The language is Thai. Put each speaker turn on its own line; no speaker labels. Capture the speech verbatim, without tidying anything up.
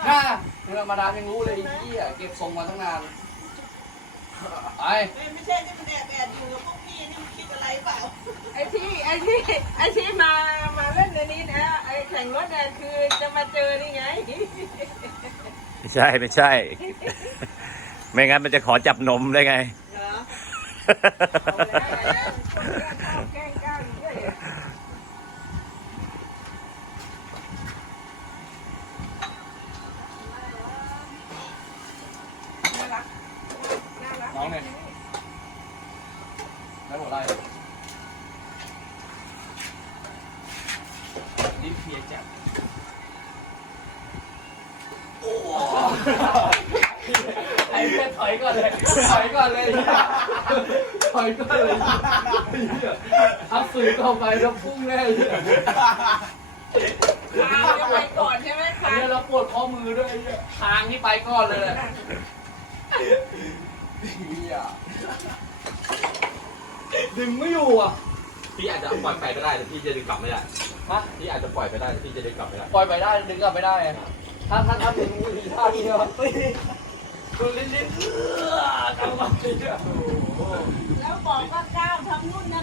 น่าเมื่อมาดามยังรู้เลยไอ้เหี้ยเก็บทรงมาตั้งนานไป
ไม่ใช่ที่มันแอบแอบอยู่กับพวกพี่นี่มันคิดอะไรเปล่า
ไอ้ที่ไอ้ที่ไอ้ที่มามาเล่นในนี้นะไอ้แข่งรถเนี่ยคือจะมาเจอนี่ไง
ไม่ใช่ไม่ใช่ ไม่งั้นมันจะขอจับนมได้ไง
เหรอ
เอาแล้วคนแกล้งก้าวแกล้งก้าวอยู่ด้วยอะน่ารักน่ารัก
น้องเนี่ยได้หมดไรดิฟเพียจับไอ้เพื่อนถอยก่อนเลยถอยก่อนเลยถอยก่อนเลยทับสื่อเข้าไปแล้วพุ่งแน่เลย
คางจะไปก่อนใช่ไหม
อัน
คาง
นี้เราปวดข้อมือด้วยทางที่ไปก่อนเลยแหละดึงไม่อยู่อ่ะ
พี่อาจจะปล่อยไปก็ได้แต่พี่จะดึงกลับไม่ได้
ฮะ
พี่อาจจะปล่อยไปได้แต่พี่จะดึงกลับไม่ได้
ปล่อยไปได้ดึงกลับไม่ได้อะถ้าถ้าถ้าดึงมีท่าเดียวคุณลิ้นลิ้นเออทำมาเดียว
แล้วบอกว่าก้าวทำนู่นนะ